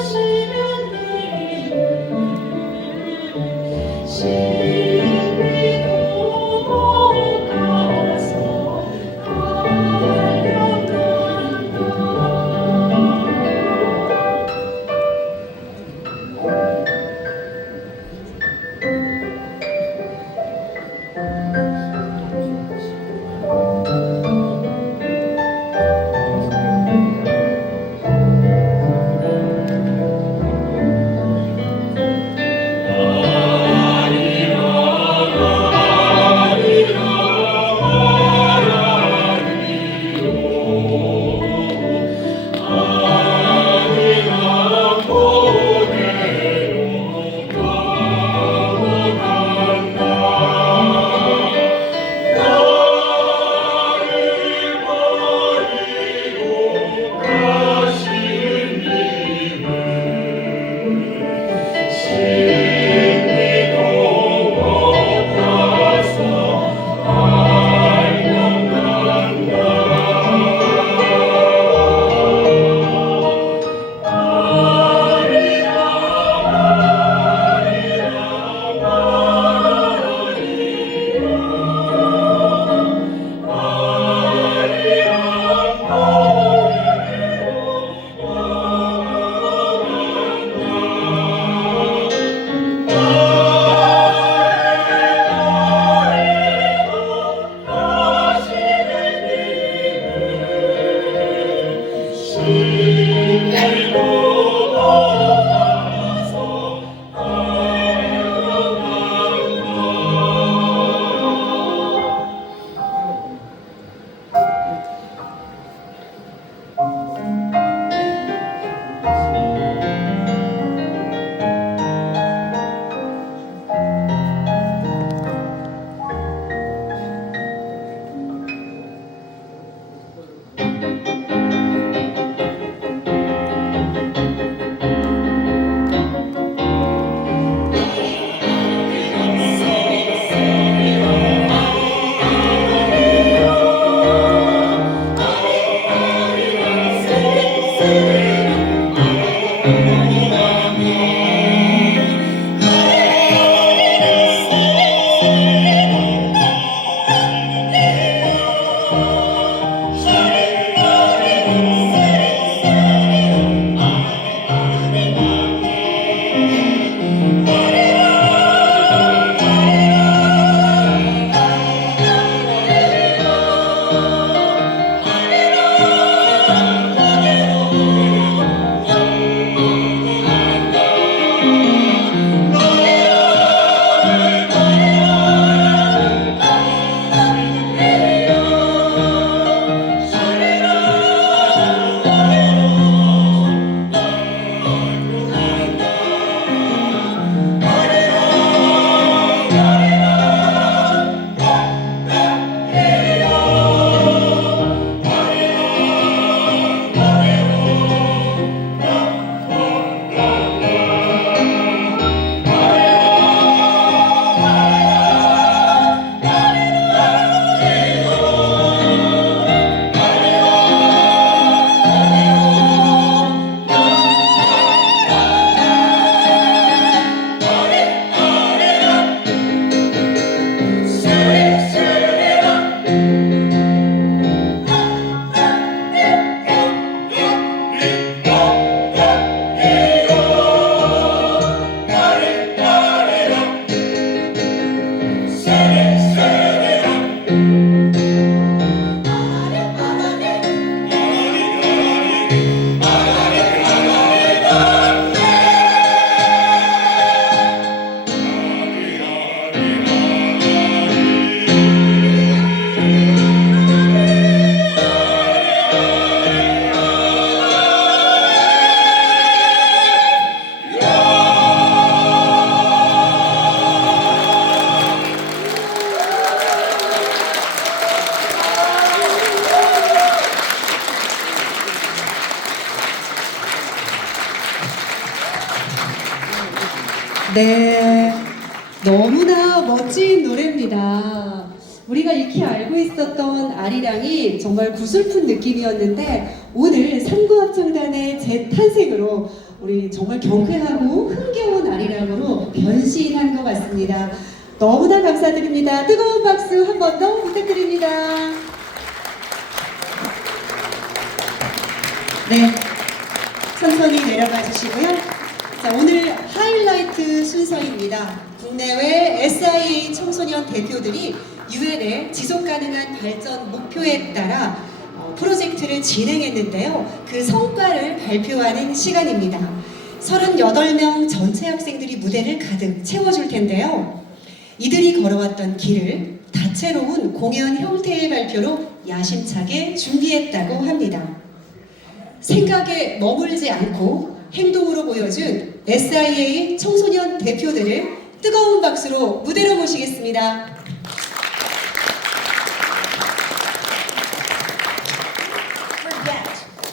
가시며 네, 너무나 멋진 노래입니다. 우리가 익히 알고 있었던 아리랑이 정말 구슬픈 느낌이었는데 오늘 삼구합창단의 재탄생으로 우리 정말 경쾌하고 흥겨운 아리랑으로 변신한 것 같습니다. 너무나 감사드립니다. 뜨거운 박수 한 번 더 부탁드립니다. 네, 천천히 내려가 주시고요. 자, 오늘 하이라이트 순서입니다. 국내외 SIA 청소년 대표들이 유엔의 지속가능한 발전 목표에 따라 프로젝트를 진행했는데요. 그 성과를 발표하는 시간입니다. 38명 전체 학생들이 무대를 가득 채워줄 텐데요. 이들이 걸어왔던 길을 다채로운 공연 형태의 발표로 야심차게 준비했다고 합니다. 생각에 머물지 않고 행동으로 보여준 SIA 청소년 대표들을 뜨거운 박수로 무대로 모시겠습니다. Forget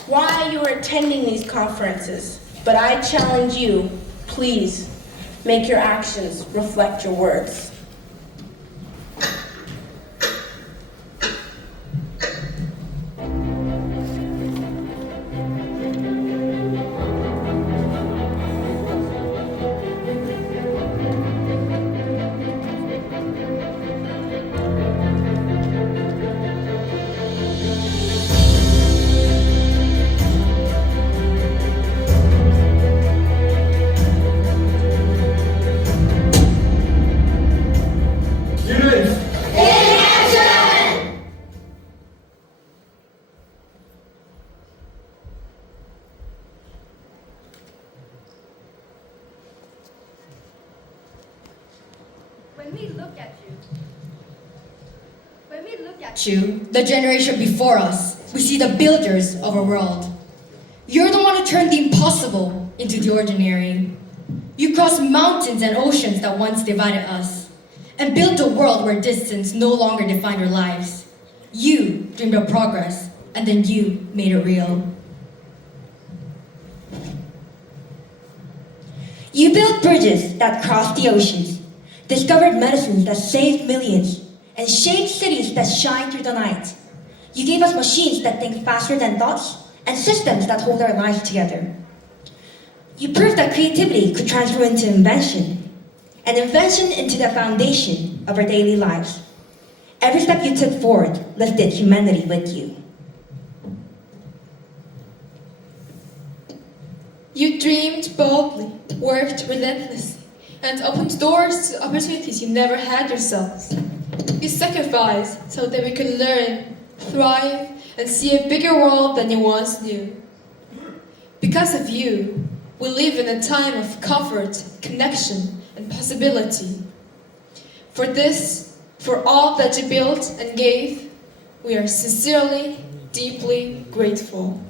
why you are attending these conferences, but I challenge you, please, make your actions reflect your words. You, the generation before us, we see the builders of a world. You're the one who turned the impossible into the ordinary. You crossed mountains and oceans that once divided us, and built a world where distance no longer defined our lives. You dreamed of progress, and then you made it real. You built bridges that crossed the oceans, discovered medicines that saved millions, and shaped cities that shine through the night. You gave us machines that think faster than thoughts, and systems that hold our lives together. You proved that creativity could transform into invention, and invention into the foundation of our daily lives. Every step you took forward lifted humanity with you. You dreamed boldly, worked relentlessly, and opened doors to opportunities you never had yourselves. You sacrificed so that we could learn, thrive, and see a bigger world than you once knew. Because of you, we live in a time of comfort, connection, and possibility. For this, for all that you built and gave, we are sincerely, deeply grateful.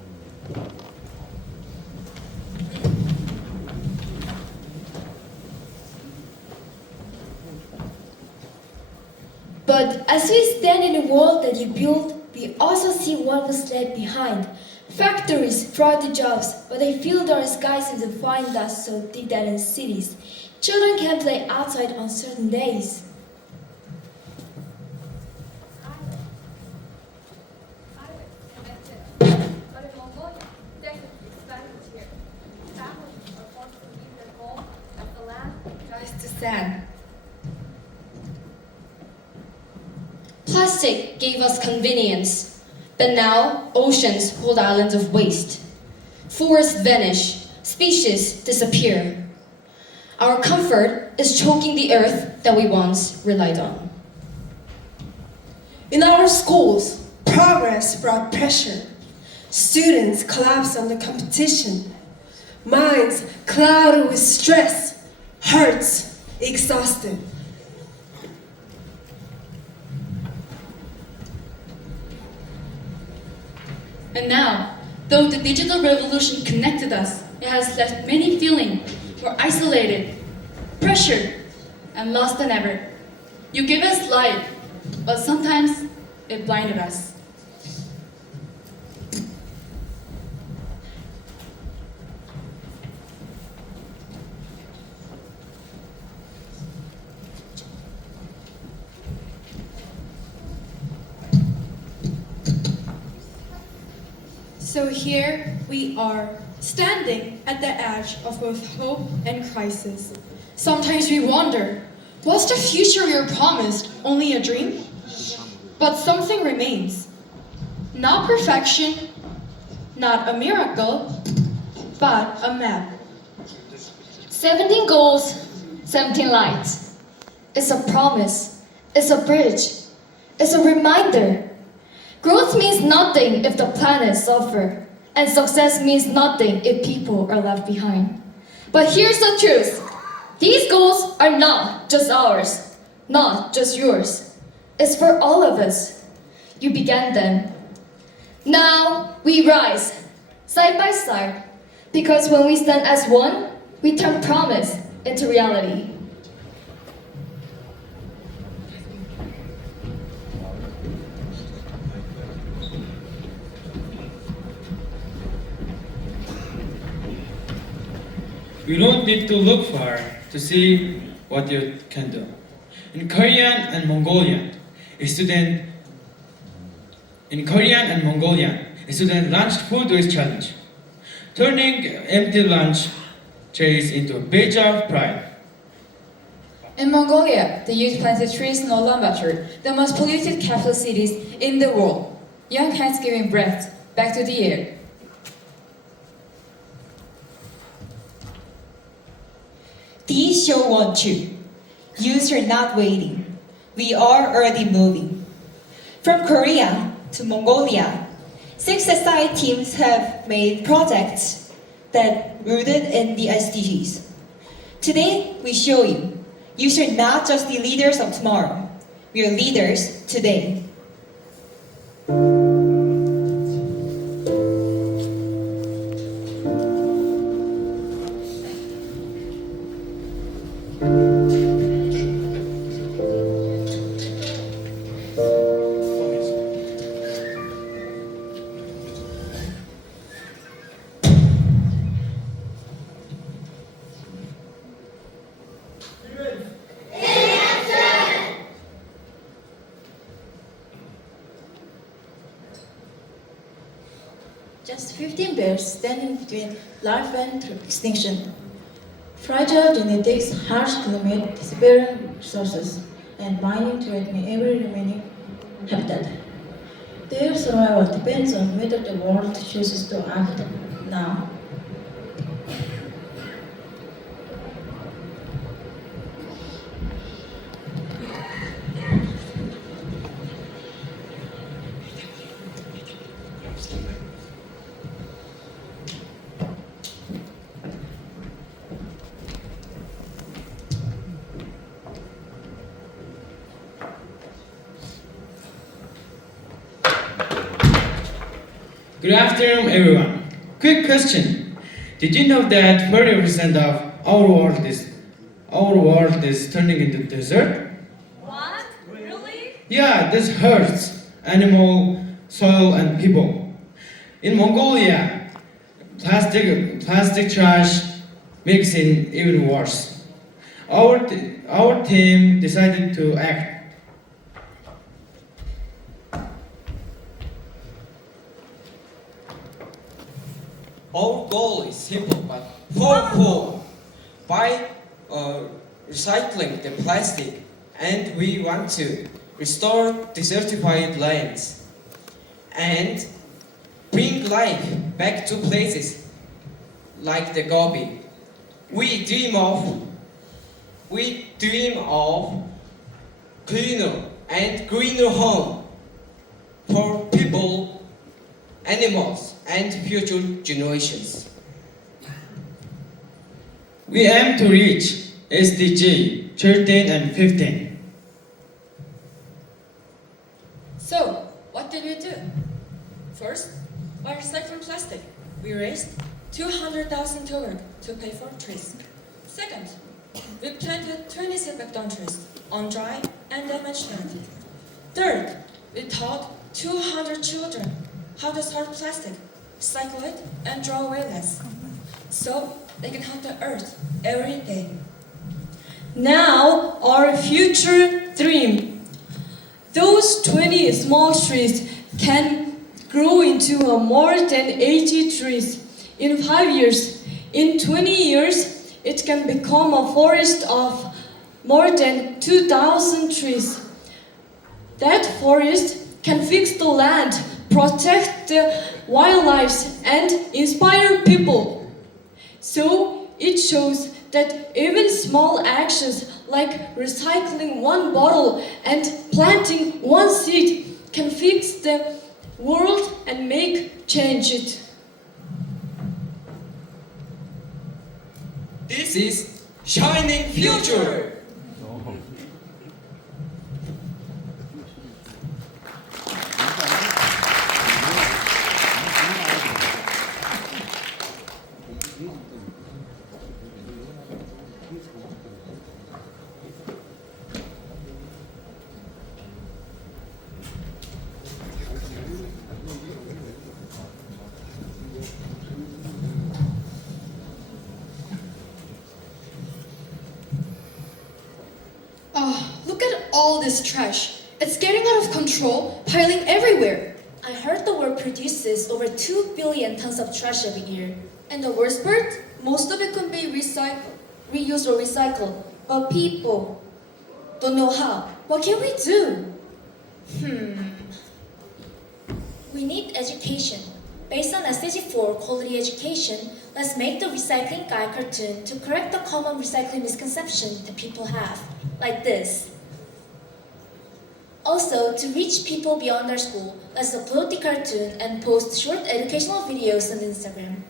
But as we stand in the world that you built, we also see what was left behind. Factories brought the jobs, but they filled our skies with the fine dust so thick that in cities, children can play outside on certain days. To sand. Plastic gave us convenience, but now oceans hold islands of waste. Forests vanish, species disappear. Our comfort is choking the earth that we once relied on. In our schools, progress brought pressure. Students collapsed under competition. Minds clouded with stress, hearts exhausted. And now, though the digital revolution connected us, it has left many feeling more isolated, pressured, and lost than ever. You give us light, but sometimes it blinded us. So here we are, standing at the edge of both hope and crisis. Sometimes we wonder, was the future we were promised only a dream? But something remains. Not perfection, not a miracle, but a map. 17 goals, 17 lights. It's a promise. It's a bridge. It's a reminder. Growth means nothing if the planet suffers, and success means nothing if people are left behind. But here's the truth. These goals are not just ours, not just yours. It's for all of us. You began them. Now we rise, side by side, because when we stand as one, we turn promise into reality. You don't need to look far to see what you can do. In Korean and Mongolian, a student launched food waste challenge, turning empty lunch trays into a badge of pride. In Mongolia, the youth planted trees in Ulaanbaatar, the most polluted capital cities in the world. Young hands giving breath back to the air. These show one truth. Youths are not waiting. We are already moving. From Korea to Mongolia, 6 SI teams have made projects that rooted in the SDGs. Today, we show you, youths are not just the leaders of tomorrow. We are leaders today. Just 15 bears standing between life and extinction. Fragile genetics, harsh climate, disappearing resources, and mining threatening every remaining habitat. Their survival depends on whether the world chooses to act now. Good afternoon, everyone. Quick question. Did you know that 40% of our world is turning into desert? What? Really? Yeah, this hurts animal, soil, and people. In Mongolia, plastic trash makes it even worse. Our team decided to act. Our goal is simple but powerful. By recycling the plastic, and we want to restore desertified lands and bring life back to places like the Gobi. We dream of cleaner and greener home for people, animals, and future generations. We aim to reach SDG 13 and 15. So, what did we do? First, by recycling plastic, we raised 200,000 toward to pay for trees. Second, we planted 20 silkback trees on dry and damaged land. Third, we taught 200 children how to sort plastic, recycle it, and throw away less, so they can help the earth every day. Now, our future dream. Those 20 small trees can grow into more than 80 trees. In 5 years, in 20 years, it can become a forest of more than 2,000 trees. That forest can fix the land, protect the wildlife, and inspire people. So it shows that even small actions like recycling one bottle and planting one seed can fix the world and make change it. This is Shining Future. Oh, look at all this trash. It's getting out of control, piling everywhere. I heard the world produces over 2 billion tons of trash every year. And the worst part? Most of it can be reused or recycled. But people don't know how. What can we do? We need education. Based on SDG 4 quality education, let's make the Recycling Guide cartoon to correct the common recycling misconception that people have. Like this. Also, to reach people beyond our school, let's upload the cartoon and post short educational videos on Instagram.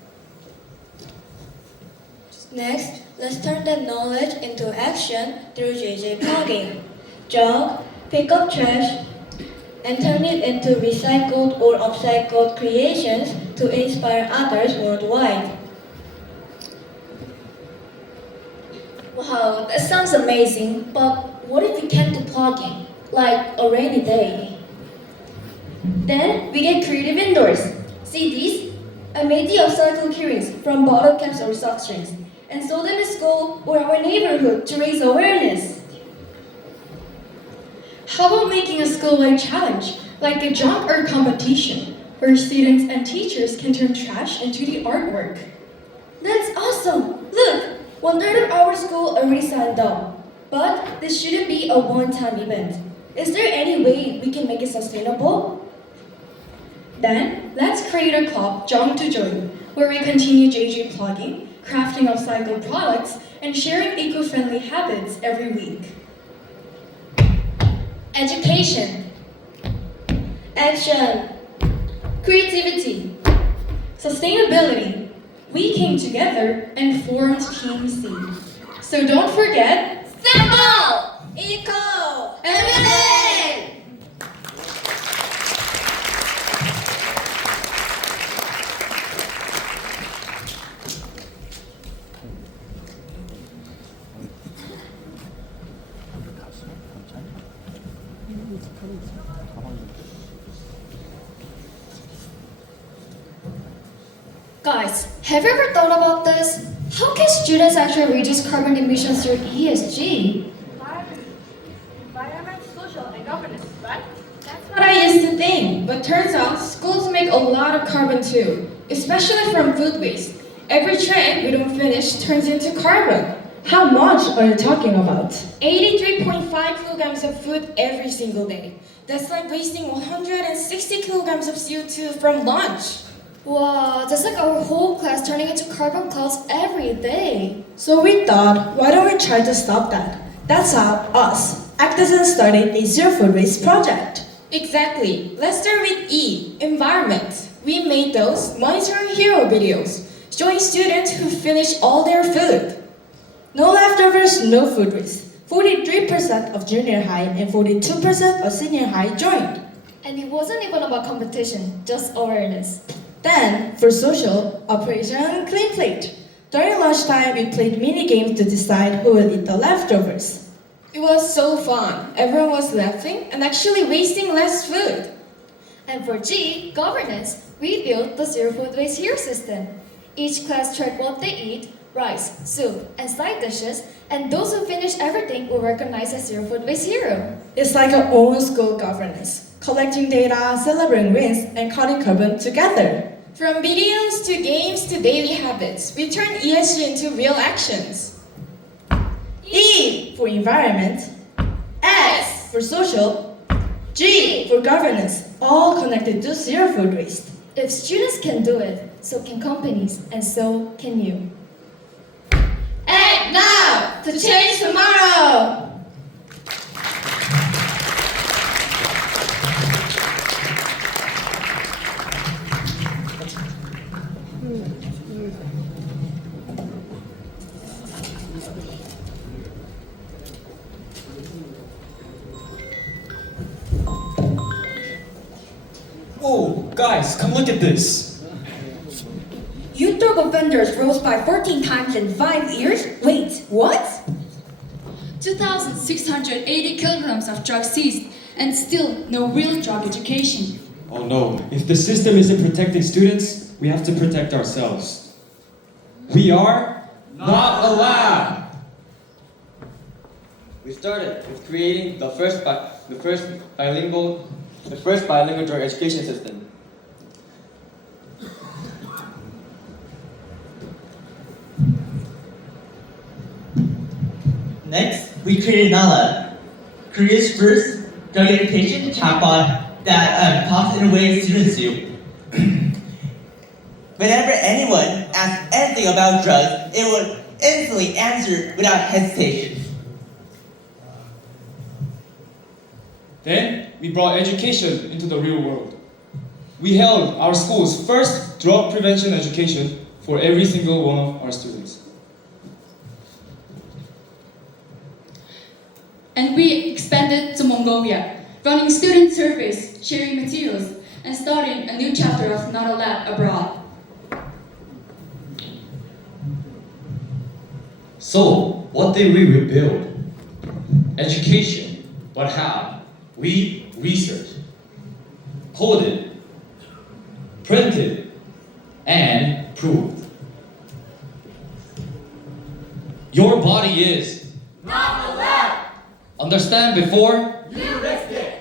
Next, let's turn that knowledge into action through JJ Plugging. Jog, pick up trash, and turn it into recycled or upcycled creations to inspire others worldwide. Wow, that sounds amazing, but what if we can't do plugging? Like a rainy day? Then we get creative indoors. See these? I made the upcycle keyrings from bottle caps or sock strings and sold them in school or our neighborhood to raise awareness. How about making a school-wide challenge, like a junk art competition, where students and teachers can turn trash into the artwork? That's awesome! Look, 1/3 of our school already signed up. But this shouldn't be a one-time event. Is there any way we can make it sustainable? Then, let's create a club, Jong to Join, where we continue JJ plugging, crafting upcycled products, and sharing eco-friendly habits every week. Education. Action. Creativity. Sustainability. We came together and formed Team C. So don't forget, Simple! Eco! Everything! Guys, have you ever thought about this? How can students actually reduce carbon emissions through ESG? Environment, social, and governance, right? That's what I used to think, but turns out schools make a lot of carbon too, especially from food waste. Every tray we don't finish turns into carbon. How much are you talking about? 83.5 kilograms of food every single day. That's like wasting 160 kilograms of CO2 from lunch. Wow, that's like our whole class turning into carbon clouds every day. So we thought, why don't we try to stop that? That's how us, Actizen, started a Zero Food Waste project. Exactly. Let's start with E, environment. We made those monitoring hero videos, showing students who finish all their food. No leftovers, no food waste. 43% of junior high and 42% of senior high joined. And it wasn't even about competition, just awareness. Then, for social, Operation Clean Plate. During lunchtime, we played mini games to decide who will eat the leftovers. It was so fun. Everyone was laughing and actually wasting less food. And for G, governance, we built the Zero Food Waste Hero system. Each class tracked what they eat, rice, soup, and side dishes, and those who finish everything were recognized as Zero Food Waste Hero. It's like our own school governance. collecting data, celebrating wins, and cutting carbon together. From videos to games to daily habits, we turn ESG into real actions. E for environment, S for social, G for governance, all connected to zero food waste. If students can do it, so can companies, and so can you. Act now to change tomorrow! Whoa, guys, come look at this. Youth drug offenders rose by 14 times in 5 years? Wait, what? 2,680 kilograms of drugs seized, and still no real drug education. Oh no, if the system isn't protecting students, we have to protect ourselves. We are not a lab. We started with creating the first bilingual drug education system. Next, we created Nala, Korea's first drug education chatbot that talks in a way students do. Whenever anyone asks anything about drugs, it would instantly answer without hesitation. Then we brought education into the real world. We held our school's first drug prevention education for every single one of our students. And we expanded to Mongolia, running student surveys, sharing materials, and starting a new chapter of Not a Lab abroad. So, what did we rebuild? Education, but how? We researched, coded, printed, and proved. Your body is Not a lab. understand before You risk it.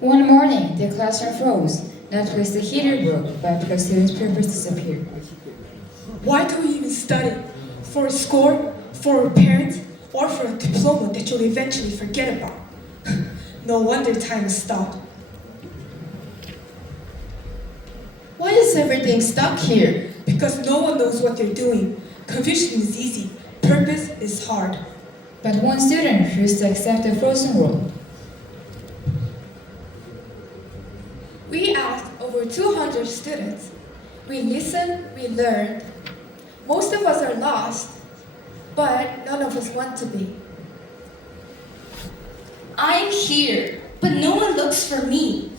One morning, the classroom froze, not because the heater broke, but because students' papers disappeared. Why do we even study? For a score? For a parent? Or for a diploma that you'll eventually forget about? No wonder time has stopped. Why is everything stuck here? Because no one knows what they're doing. Confusion is easy. Purpose is hard. But one student refused to accept the frozen world. We asked over 200 students. We listened, we learned. Most of us are lost, but none of us want to be. I'm here, but no one looks for me.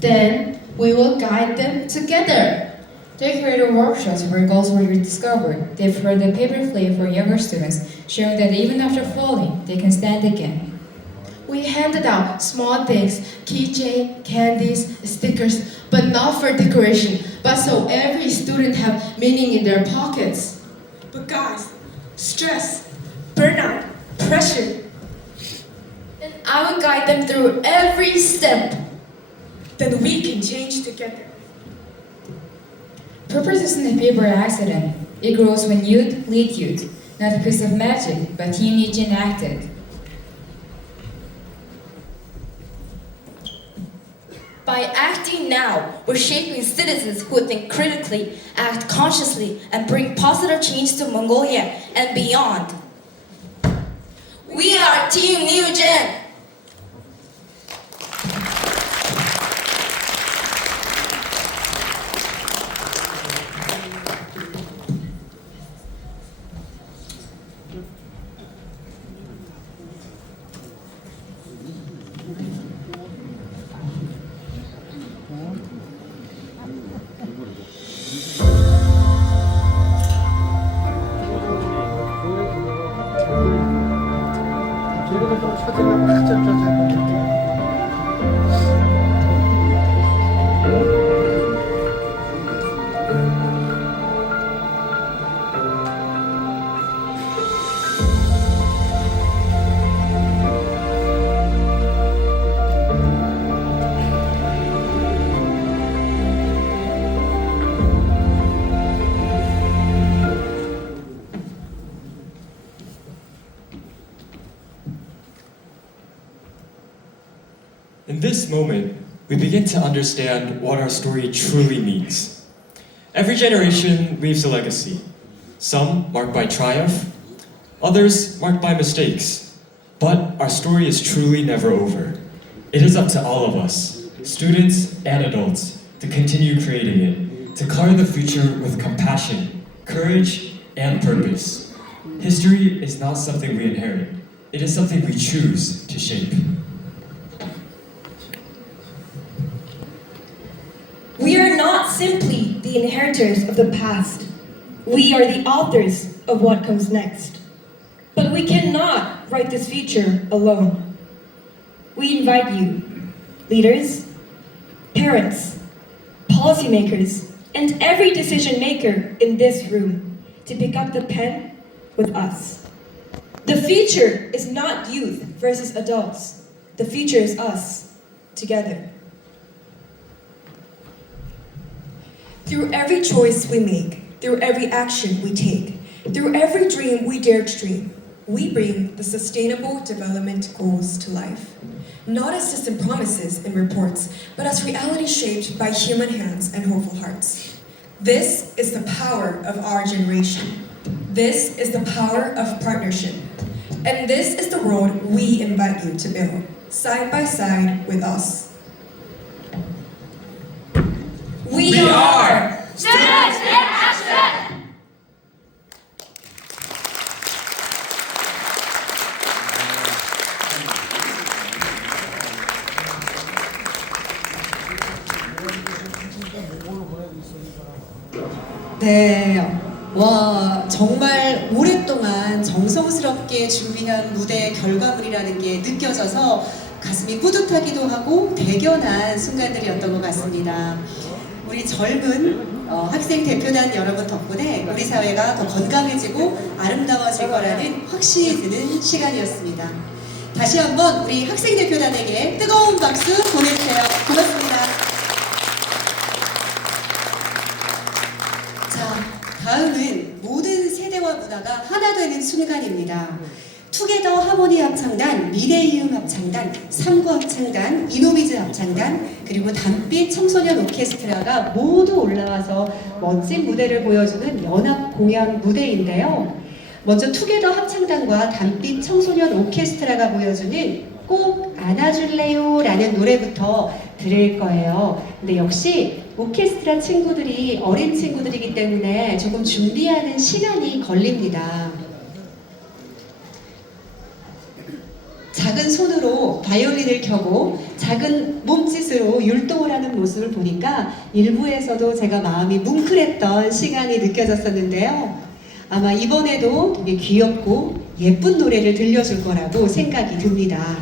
Then we will guide them together. They created workshops where goals were rediscovered. They provided paper play for younger students, showing that even after falling, they can stand again. We handed out small things, keychain, candies, stickers, but not for decoration, but so every student have meaning in their pockets. But guys, stress, burnout, pressure. And I will guide them through every step. Then we can change together. Purpose isn't a paper accident. It grows when youth lead youth, not because of magic, but team Eugene acted. By acting now, we're shaping citizens who think critically, act consciously, and bring positive change to Mongolia and beyond. We are Team New Gen! In this moment, we begin to understand what our story truly means. Every generation leaves a legacy, some marked by triumph, others marked by mistakes. But our story is truly never over. It is up to all of us, students and adults, to continue creating it, to color the future with compassion, courage, and purpose. History is not something we inherit, it is something we choose to shape. We are not simply the inheritors of the past. We are the authors of what comes next. But we cannot write this future alone. We invite you, leaders, parents, policymakers, and every decision maker in this room to pick up the pen with us. The future is not youth versus adults. The future is us, together. Through every choice we make, through every action we take, through every dream we dare to dream, we bring the Sustainable Development Goals to life. Not as distant promises and reports, but as reality shaped by human hands and hopeful hearts. This is the power of our generation. This is the power of partnership. And this is the world we invite you to build, side by side with us. We are Students in Action! 네, 와 정말 오랫동안 정성스럽게 준비한 무대 결과물이라는 게 느껴져서 가슴이 뿌듯하기도 하고 대견한 순간들이었던 것 같습니다. 우리 젊은 학생 대표단 여러분 덕분에 우리 사회가 더 건강해지고 아름다워질 거라는 확신이 드는 시간이었습니다. 다시 한번 우리 학생 대표단에게 뜨거운 박수 보내주세요. 고맙습니다. 자, 다음은 모든 세대와 문화가 하나 되는 순간입니다. 투게더 하모니 합창단, 미래이음 합창단, 삼구 합창단, 이노미즈 합창단, 그리고 단빛 청소년 오케스트라가 모두 올라와서 멋진 무대를 보여주는 연합 공연 무대인데요. 먼저 투게더 합창단과 단빛 청소년 오케스트라가 보여주는 꼭 안아줄래요 라는 노래부터 들을 거예요. 근데 역시 오케스트라 친구들이 어린 친구들이기 때문에 조금 준비하는 시간이 걸립니다. 작은 손으로 바이올린을 켜고 작은 몸짓으로 율동을 하는 모습을 보니까 일부에서도 제가 마음이 뭉클했던 시간이 느껴졌었는데요. 아마 이번에도 되게 귀엽고 예쁜 노래를 들려줄 거라고 생각이 듭니다.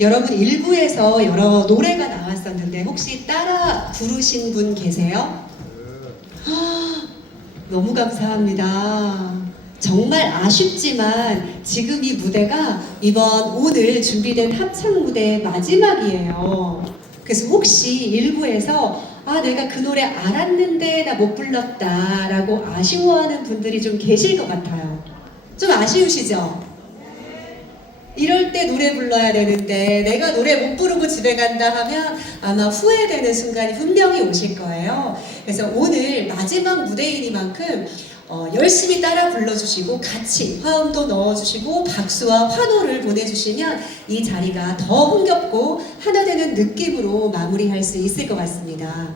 여러분 일부에서 여러 노래가 나왔었는데 혹시 따라 부르신 분 계세요? 너무 감사합니다. 정말 아쉽지만 지금 이 무대가 오늘 준비된 합창 무대의 마지막이에요. 그래서 혹시 일부에서 내가 그 노래 알았는데 나 못 불렀다 라고 아쉬워하는 분들이 좀 계실 것 같아요. 좀 아쉬우시죠? 이럴 때 노래 불러야 되는데 내가 노래 못 부르고 집에 간다 하면 아마 후회되는 순간이 분명히 오실 거예요. 그래서 오늘 마지막 무대이니만큼 열심히 따라 불러주시고 같이 화음도 넣어주시고 박수와 환호를 보내주시면 이 자리가 더 흥겹고 하나 되는 느낌으로 마무리할 수 있을 것 같습니다.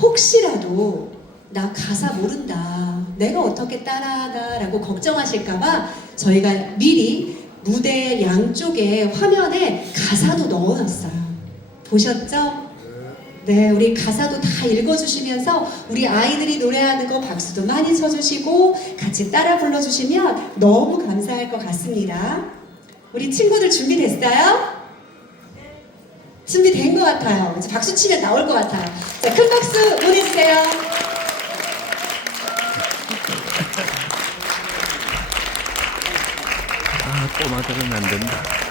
혹시라도 나 가사 모른다, 내가 어떻게 따라하나 라고 걱정하실까봐 저희가 미리 무대 양쪽에 화면에 가사도 넣어놨어요. 보셨죠? 네, 우리 가사도 다 읽어주시면서 우리 아이들이 노래하는 거 박수도 많이 쳐주시고 같이 따라 불러주시면 너무 감사할 것 같습니다. 우리 친구들 준비됐어요? 준비된 것 같아요. 이제 박수 치면 나올 것 같아요. 자, 큰 박수 보내주세요. 꼬마들은 안 된다.